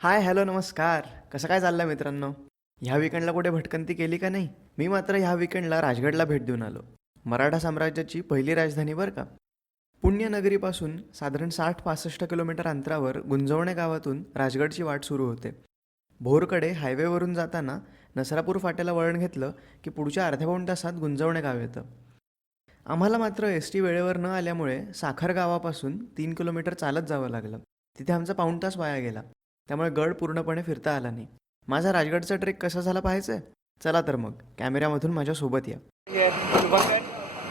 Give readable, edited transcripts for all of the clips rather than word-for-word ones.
Hi hello नमस्कार. कसं काय चाललं मित्रांनो? ह्या विकेंडला कुठे भटकंती केली का नाही? मी मात्र ह्या विकेंडला राजगडला भेट देऊन आलो. मराठा साम्राज्याची पहिली राजधानी बरं का. पुण्यनगरीपासून साधारण 60-65 किलोमीटर अंतरावर गुंजवणे गावातून राजगडची वाट सुरू होते. भोरकडे हायवेवरून जाताना नसरापूर फाट्याला वळण घेतलं की पुढच्या अर्ध्या पाऊण तासात गुंजवणे गाव येतं. आम्हाला मात्र एस टी वेळेवर न आल्यामुळे साखर गावापासून 3 किलोमीटर चालत जावं लागलं. तिथे आमचा पाऊण तास वाया गेला. त्यामुळे गड पूर्णपणे फिरता आला नाही. माझा राजगडचा ट्रेक कसा झाला पाहायचंय? चला तर मग कॅमेऱ्यामधून माझ्यासोबत या.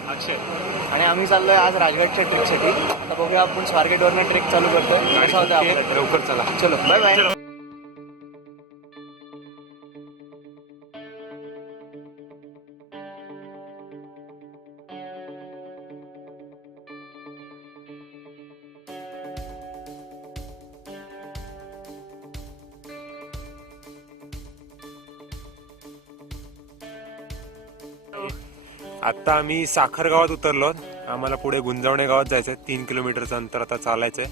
अक्षय आणि आम्ही चाललोय आज राजगडच्या ट्रेकसाठी. आता बघूया आपण स्वारगेटवरनं ट्रेक चालू करतोय. कसा होता आपला ट्रेक? लवकर चला. चलो बाय बाय. आता आम्ही साखर गावात उतरलो. आम्हाला पुढे गुंजवणे गावात जायचंय. 3 किलोमीटरचं अंतर आता चालायचंय.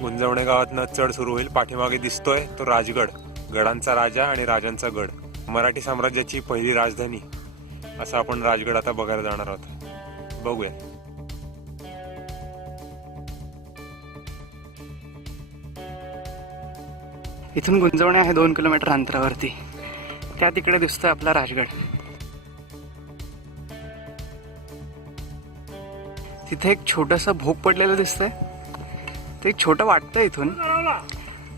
गुंजवणे गावातनं चढ सुरू होईल. पाठीमागे दिसतोय तो राजगड, गडांचा राजा आणि राजांचा गड, मराठी साम्राज्याची पहिली राजधानी. असं आपण राजगड आता बघायला जाणार आहोत. बघूया. इथून गुंजवणे आहे 2 किलोमीटर अंतरावरती. त्या तिकडे दिसतोय आपला राजगड. तिथे एक छोटंसं भोग पडलेलं दिसतंय. ते एक छोटं वाटतं इथून,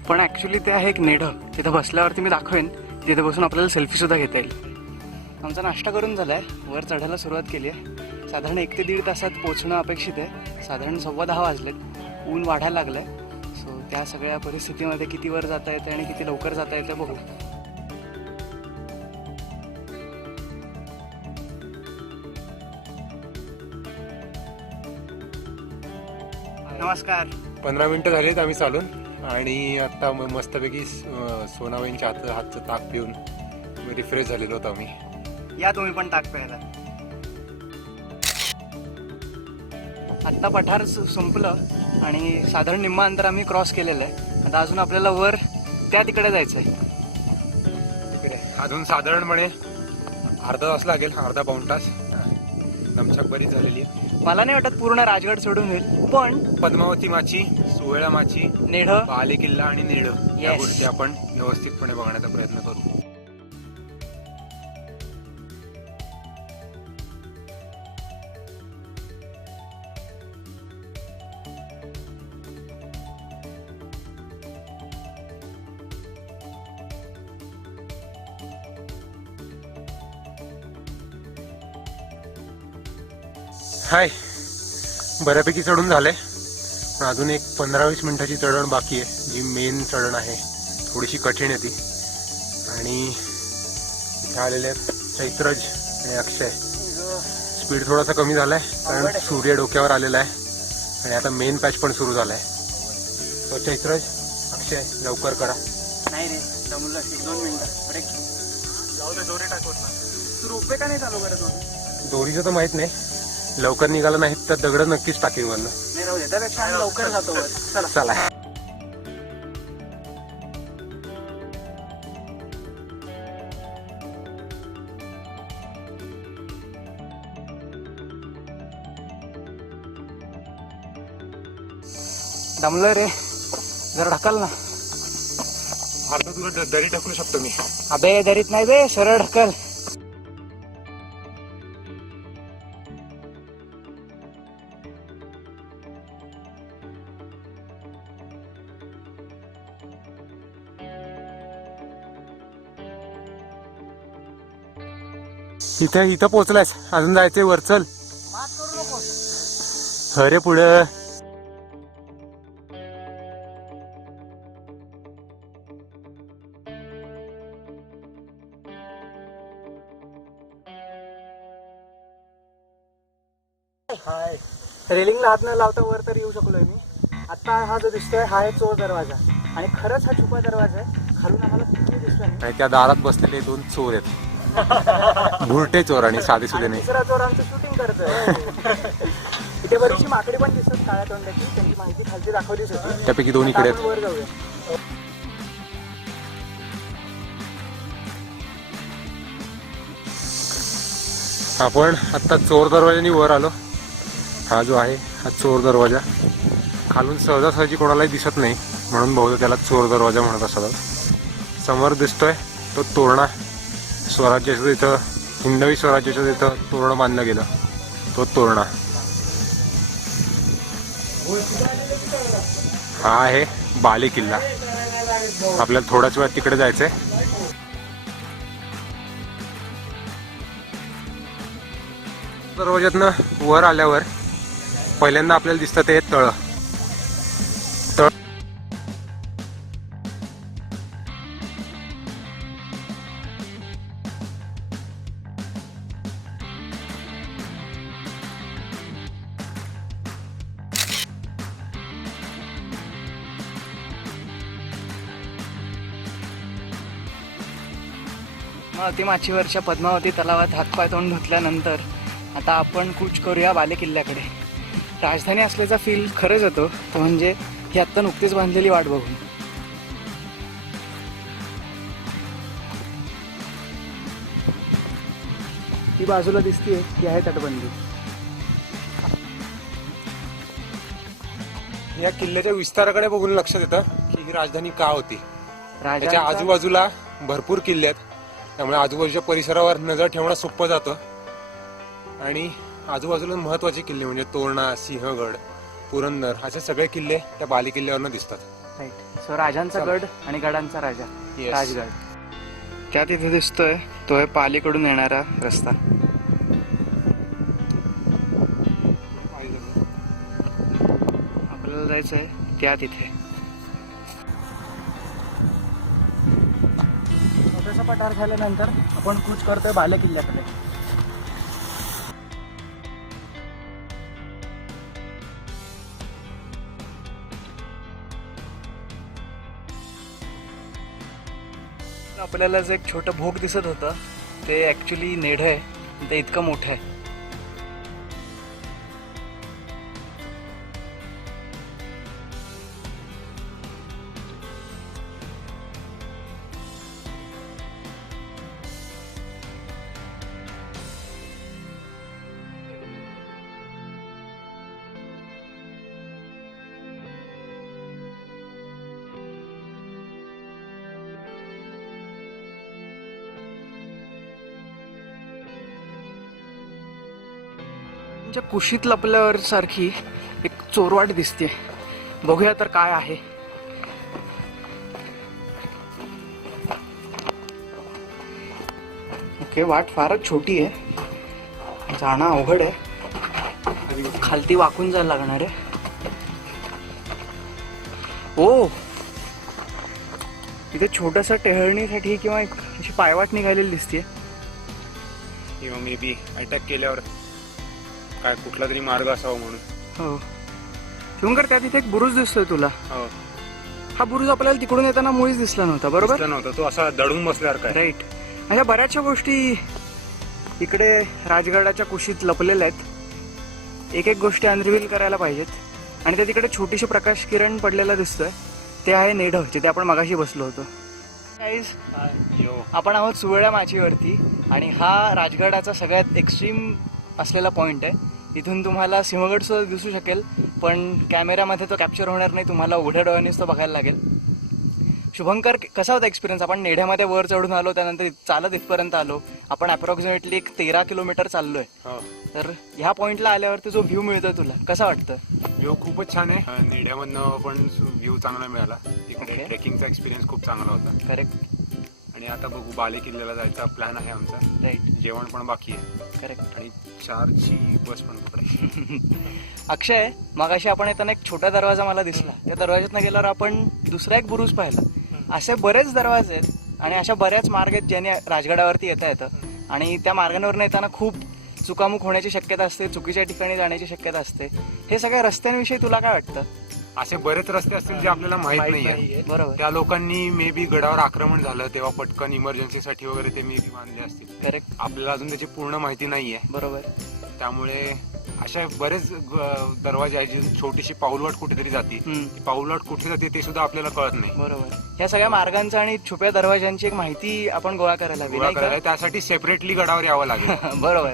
पण ॲक्च्युली ते आहे एक नेढं. तिथं बसल्यावरती मी दाखवेन. तिथे बसून आपल्याला सेल्फीसुद्धा घेता येईल. आमचा नाश्ता करून झाला आहे. वर चढायला सुरुवात केली आहे. साधारण 1 ते 1.5 तासात पोहोचणं अपेक्षित आहे. साधारण 10:15 वाजलेत. ऊन वाढायला लागलं आहे. सो त्या सगळ्या परिस्थितीमध्ये किती वर जाता येते आणि किती लवकर जाता येते बघू. नमस्कार. 15 मिनिटं झालीत आम्ही चालून. आणि आता मस्तपैकी सोनाबाईंच्या हातचं ताक पिऊन रिफ्रेश झालेलो होतो आम्ही. या तुम्ही पण ताक प्यायला. आत्ता पठार संपलं आणि साधारण निम्मा अंतर आम्ही क्रॉस केलेलं आहे. आता अजून आपल्याला वर त्या तिकडे जायचं आहे. अजून साधारणपणे अर्धा तास लागेल. अर्धा पाऊण तास. दमछाक बरीच झालेली आहे. मला नाही वाटत पूर्ण राजगड सोडून होईल, पण पद्मावती माची, सुवेळा माची, नेढं, बाले किल्ला आणि नेढं या Yes. गोष्टी आपण व्यवस्थितपणे बघण्याचा प्रयत्न करू. हाय, बऱ्यापैकी चढून झालंय. पण अजून एक 15-20 मिनिटाची चढण बाकी आहे, जी मेन चढण आहे. थोडीशी कठीण आहे ती. आणि इथे आलेले आहेत चैत्रज आणि अक्षय. स्पीड थोडासा कमी झालाय कारण सूर्य डोक्यावर आलेला आहे. आणि आता मेन पॅच पण सुरू झालाय. तो चैत्रज, अक्षय लवकर करा. नाही रे जमलं. 1-2 मिनिटं ब्रेक जाऊ दे. दोरे टाकवत ना तू. रोपवे का नाही चालू करत? दोरीचं तर माहित नाही. लवकर निघालं नाहीत तर दगड नक्कीच टाकेल वरनं. नाही राहू दे. त्यापेक्षा आम्ही लवकर जातो वर. चला चला. दमलं रे. जरा ढकल ना. अर्धा तुला दरी टाकू शकतो मी. अबे दरीत नाही बे, सरळ ढकल. इथं पोहोचलायस. अजून जायचंय वर. चल. अरे पुढं. हाय. रेलिंगला हात न लावता वर तर येऊ शकलोय मी. आता हा जो दिसतोय हा आहे चोर दरवाजा. आणि खरंच हा छुपा दरवाजा आहे. खालून आम्हाला कुठे दिसतोय नाही. त्या दारात बसलेले 2 चोर आहेत. भुरटे चोर आणि साधे सुधे नाही. दुसरा चोर आमचं शूटिंग करतोय. इथे बरीचशी माकडी पण दिसतात काळ्या तोंडाची. त्यांची माहिती खालची दाखवलीच होती. त्यापैकी 2 इकडे आहेत. वर जाऊया. आपण आत्ता चोर दरवाजाने वर आलो. हा जो आहे हा चोर दरवाजा खालून सहजासहजी कोणालाही दिसत नाही, म्हणून बहुधा त्याला चोर दरवाजा म्हणत असावा. समोर दिसतोय तो तोरणा, स्वराज्याचं इथं हिंदवी स्वराज्याचं इथं तोरणं बांधलं गेलं, तो तोरणा. हा आहे बाले किल्ला. आपल्याला थोड्याच वेळात तिकडे जायचंय. दरवाज्यातनं वर आल्यावर पहिल्यांदा आपल्याला दिसतं ते तळ. मावती माचीवरच्या पद्मावती तलावात हातपाय तोंड धुतल्यानंतर आता आपण कूच करूया बाले किल्ल्याकडे. राजधानी असल्याचा फील खरंच येतो, तो म्हणजे ही आत्ता नुकतीच बांधलेली वाट बघून. ती बाजूला दिसतीये ती आहे तटबंदी. या किल्ल्याच्या विस्ताराकडे बघून लक्षात येतं की ही राजधानी का होती. त्याच्या राजांचा- आजूबाजूला भरपूर किल्ले आहेत, त्यामुळे आजूबाजूच्या परिसरावर नजर ठेवणं सोपं जातं. आणि आजूबाजूला महत्वाचे किल्ले म्हणजे तोरणा, सिंहगड, पुरंदर असे सगळे किल्ले त्या बाले किल्ल्यावरनं दिसतात. राईट. सो राजांचा चला. गड आणि गडांचा राजा Yes. राजगड. त्या तिथे दिसतोय तो आहे पालीकडून येणारा रस्ता. आपल्याला जायचंय त्या तिथे. छोटासा पठार झाल्यानंतर आपण कूच करतोय बाले किल्ल्याकडे. आपल्याला जे एक छोटं भोग दिसत होतं ते ॲक्च्युली नेढं आहे, ते इतकं मोठं आहे. कुशीत लपल्यावर सारखी एक चोरवाट दिसते. बघूया तर काय आहे. ओके, वाट फारच छोटी आहे, जाणं अवघड आहे. खालती वाकून जायला लागणार आहे. ओ, इथे छोटंसं टेहळणीसाठी किंवा एक अशी पायवाट निघालेली दिसते. किंवा मे बी अटॅक केल्यावर काय कुठला तरी मार्ग असावा म्हणून. हो, शिवंकर त्या तिथे एक बुरुज दिसतोय तुला. हो, हा बुरुज आपल्याला तिकडून येताना मुळीच दिसला नव्हता, बरोबर? दिसला नव्हता, तो असा दडून बसल्यासारखा आहे. राईट. अशा बऱ्याचशा गोष्टी इकडे राजगडाच्या कुशीत लपलेल्या आहेत. एक एक गोष्टी अनरिव्हील करायला पाहिजेत. आणि त्या तिकडे छोटीशी प्रकाश किरण पडलेला दिसतोय, ते आहे नेढं, जिथे आपण मगाशी बसलो होतो. गाईज, आपण आहोत सुवळ्या माचीवरती आणि हा राजगडाचा सगळ्यात एक्स्ट्रीम असलेला पॉईंट आहे. इथून तुम्हाला सिंहगड सुद्धा दिसू शकेल, पण कॅमेऱ्यामध्ये तो कॅप्चर होणार नाही, तुम्हाला उघड्या डोळ्यांनीच तो बघायला लागेल. शुभंकर, कसा होता एक्सपिरियन्स? आपण नेढ्यामध्ये वर चढून आलो, त्यानंतर चालत इथपर्यंत आलो. आपण अप्रॉक्सिमेटली एक 13 किलोमीटर चाललोय. तर ह्या पॉईंटला आल्यावरती जो व्ह्यू मिळतोय तुला कसा वाटतं? व्ह्यू खूपच छान आहे. नेढ्यामधनं पण व्ह्यू चांगला मिळाला. तिकडे Okay. ट्रेकिंगचा एक्सपिरियन्स खूप चांगला होता. करेक्ट. आणि आता बघू, बाले किल्ल्याला जायचा प्लॅन आहे आमचा. राईट. जेवण पण बाकी आहे. करेक्ट. आणि 4ची बस पण पकडायची. अक्षय, मगाशी आपण येताना एक छोटा दरवाजा मला दिसला. त्या दरवाज्यातनं गेल्यावर आपण दुसरा एक बुरुज पाहिला. असे बरेच दरवाजे आहेत आणि अशा बऱ्याच मार्ग आहेत ज्याने राजगडावरती येता येतं. आणि त्या मार्गांवरनं येताना खूप चुकामुक होण्याची शक्यता असते, चुकीच्या ठिकाणी जाण्याची शक्यता असते. हे सगळ्या रस्त्यांविषयी तुला काय वाटतं? असे बरेच रस्ते असतील जे आपल्याला माहित नाहीये. बरोबर. त्या लोकांनी मे बी गडावर आक्रमण झालं तेव्हा पटकन इमर्जन्सीसाठी वगैरे ते मे बी बांधले असतील. करेक्ट. आपल्याला अजून त्याची पूर्ण माहिती नाहीये. बरोबर. त्यामुळे अशा बरेच दरवाजे आहेत जी छोटीशी पाऊलवाट कुठेतरी जाते. ती पाऊलवाट कुठे जाते ते सुद्धा आपल्याला कळत नाही. बरोबर. ह्या सगळ्या मार्गांचा आणि छुप्या दरवाजांची एक माहिती आपण गोळा करायला हवी, गोळा नाही का? करायला त्यासाठी सेपरेटली गडावर यावं लागेल. बरोबर.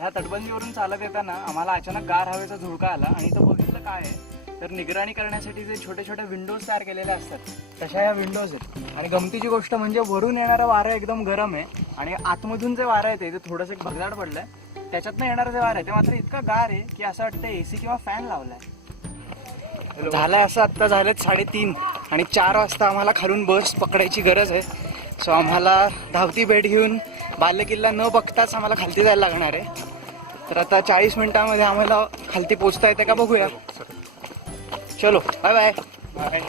ह्या तटबंदीवरून चालत येताना आम्हाला अचानक गार हवेचा झुळका आला आणि तो बघितलं काय आहे तर निगराणी करण्यासाठी जे छोटे छोटे विंडोज तयार केलेले असतात तशा या विंडोज आहेत. आणि गमतीची गोष्ट म्हणजे वरून येणारं वारं एकदम गरम आहे आणि आतमधून जे वारं येते ते थोडंसं एक भगदाड पडलंय, त्याच्यातनं येणारं जे वारं आहे ते मात्र इतकं गार आहे की असं वाटतं AC किंवा फॅन लावलाय. झालंय असं आत्ता झालेत 3:30 आणि 4 वाजता आम्हाला खालून बस पकडायची गरज आहे. सो आम्हाला धावती भेट घेऊन बालेकिल्ला न बघताच आम्हाला खालती जायला लागणार आहे. तर आता 40 मिनिटांमध्ये आम्हाला खालती पोहोचता येते का बघूया. चलो बाय बाय.